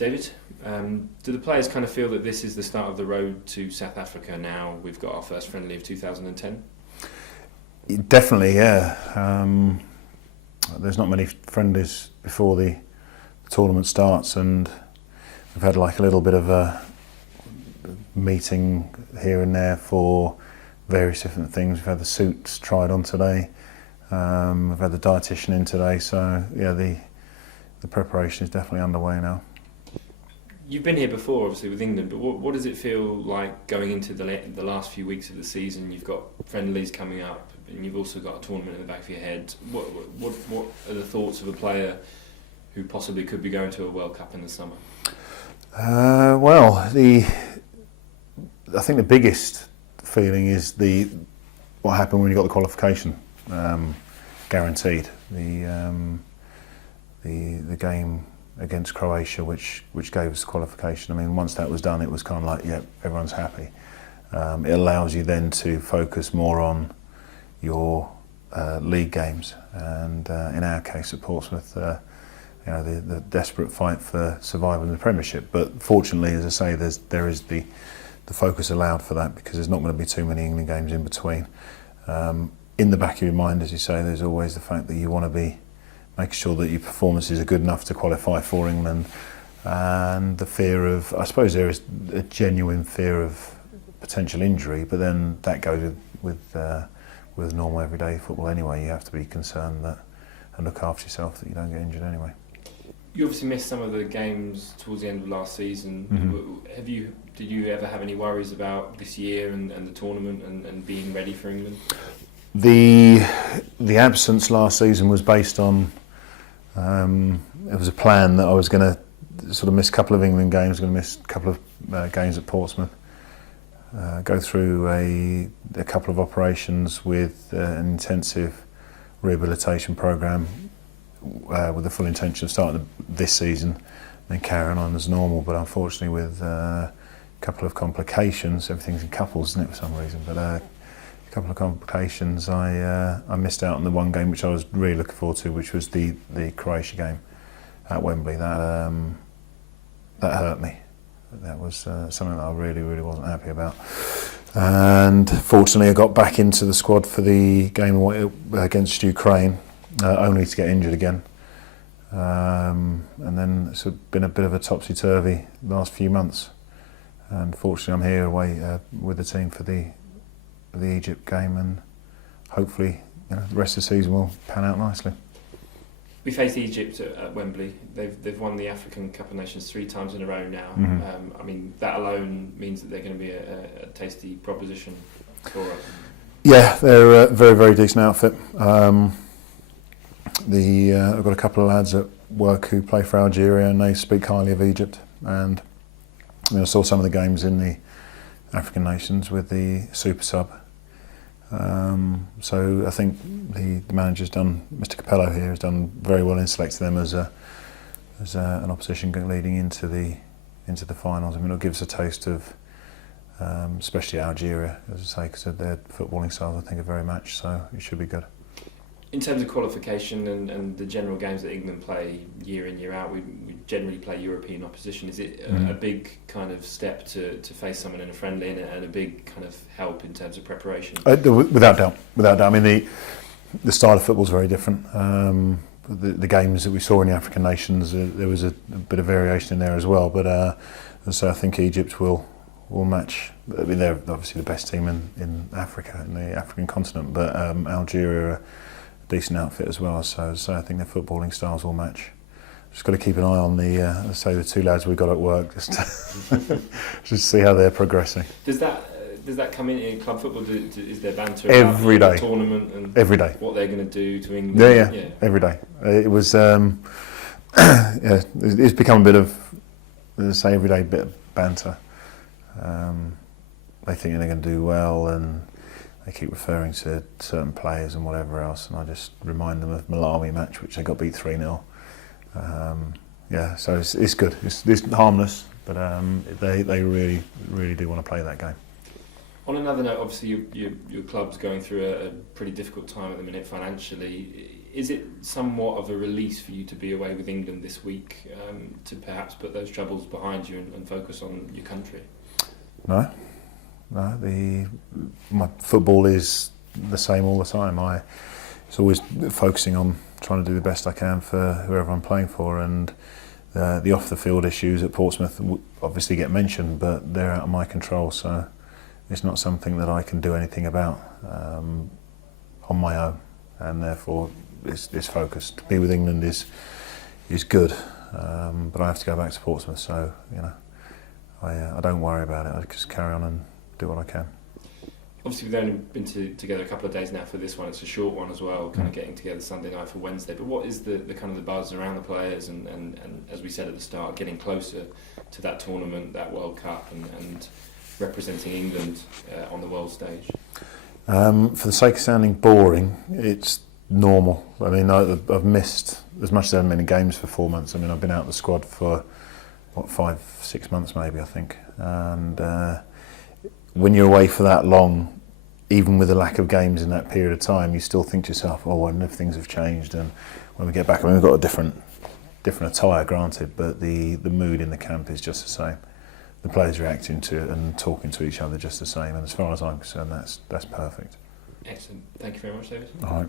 David, do the players kind of feel that this is the start of the road to South Africa now? We've got our first friendly of 2010. Definitely, yeah. There's not many friendlies before the tournament starts, and we've had like a little bit of a meeting here and there for various different things. We've had the suits tried on today. We've had the dietitian in today, so yeah, the preparation is definitely underway now. You've been here before, obviously, with England, but what does it feel like going into the last few weeks of the season? You've got friendlies coming up, and you've also got a tournament in the back of your head. What are the thoughts of a player who possibly could be going to a World Cup in the summer? Well, I think the biggest feeling is what happened when you got the qualification guaranteed. The game against Croatia, which gave us qualification. I mean, once that was done, it was kind of like, yeah, everyone's happy. It allows you then to focus more on your league games, and in our case at Portsmouth, the desperate fight for survival in the Premiership. But fortunately, as I say, there is the focus allowed for that, because there's not going to be too many England games in between. In the back of your mind, as you say, there's always the fact that you want to be making sure that your performances are good enough to qualify for England, and the fear of, I suppose there is a genuine fear of potential injury, but then that goes with normal everyday football anyway. You have to be concerned that and look after yourself that you don't get injured anyway. You obviously missed some of the games towards the end of last season. Mm-hmm. Did you ever have any worries about this year and the tournament and being ready for England? The absence last season was based on it was a plan that I was going to sort of miss a couple of England games, going to miss a couple of games at Portsmouth, go through a couple of operations with an intensive rehabilitation programme with the full intention of starting this season and then carrying on as normal. But unfortunately, with a couple of complications, everything's in couples, isn't it, for some reason, but a couple of complications, I missed out on the one game which I was really looking forward to, which was the Croatia game at Wembley. That hurt me. That was something that I really wasn't happy about. And fortunately, I got back into the squad for the game against Ukraine, only to get injured again. And then it's been a bit of a topsy-turvy last few months. And fortunately, I'm here away with the team for the Egypt game, and hopefully, the rest of the season will pan out nicely. We faced Egypt at Wembley. They've won the African Cup of Nations 3 times in a row now. Mm-hmm. I mean, that alone means that they're going to be a tasty proposition for us. Yeah, they're a very decent outfit. I've got a couple of lads at work who play for Algeria, and they speak highly of Egypt. And I saw some of the games in the African nations with the super sub. So I think the manager's done, Mr. Capello here, has done very well in selecting them as an opposition leading into the finals. I mean, it'll give us a taste of, especially Algeria, as I say, because their footballing styles I think are very matched. So it should be good. In terms of qualification and the general games that England play year in, year out, we generally play European opposition. Is it a big kind of step to face someone in a friendly and a big kind of help in terms of preparation? Without doubt. I mean, the style of football is very different. The games that we saw in the African nations, there was a bit of variation in there as well. But so I think Egypt will match. I mean, they're obviously the best team in Africa, in the African continent. But Algeria are decent outfit as well, so I think their footballing styles will match. Just got to keep an eye on the two lads we've got at work, just to see how they're progressing. Does that come in club football? Is there banter every about day, the tournament and every day what they're going to do to England? Yeah, every day. It was it's become a bit of, as I say, everyday bit of banter. They think they're going to do well, and they keep referring to certain players and whatever else, and I just remind them of Malawi match, which they got beat 3-0. So it's good. It's harmless, but they really do want to play that game. On another note, obviously your club's going through a pretty difficult time at the minute financially. Is it somewhat of a release for you to be away with England this week, to perhaps put those troubles behind you and focus on your country? No. My football is the same all the time. It's always focusing on trying to do the best I can for whoever I'm playing for, and the off the field issues at Portsmouth obviously get mentioned, but they're out of my control, so it's not something that I can do anything about on my own, and therefore it's focused. To be with England is good, but I have to go back to Portsmouth, so I don't worry about it. I just carry on and do what I can. Obviously, we've only been together a couple of days now for this one. It's a short one as well, kind of getting together Sunday night for Wednesday. But what is the kind of the buzz around the players and as we said at the start, getting closer to that tournament, that World Cup, and representing England on the world stage? For the sake of sounding boring, it's normal. I mean, I've missed, as much as I haven't been in games for 4 months, I mean, I've been out of the squad for, 5-6 months maybe, I think. And when you're away for that long, even with the lack of games in that period of time, you still think to yourself, oh, I wonder if things have changed. And when we get back, I mean, we've got a different attire, granted, but the mood in the camp is just the same. The players reacting to it and talking to each other just the same. And as far as I'm concerned, that's perfect. Excellent. Thank you very much, David. All right.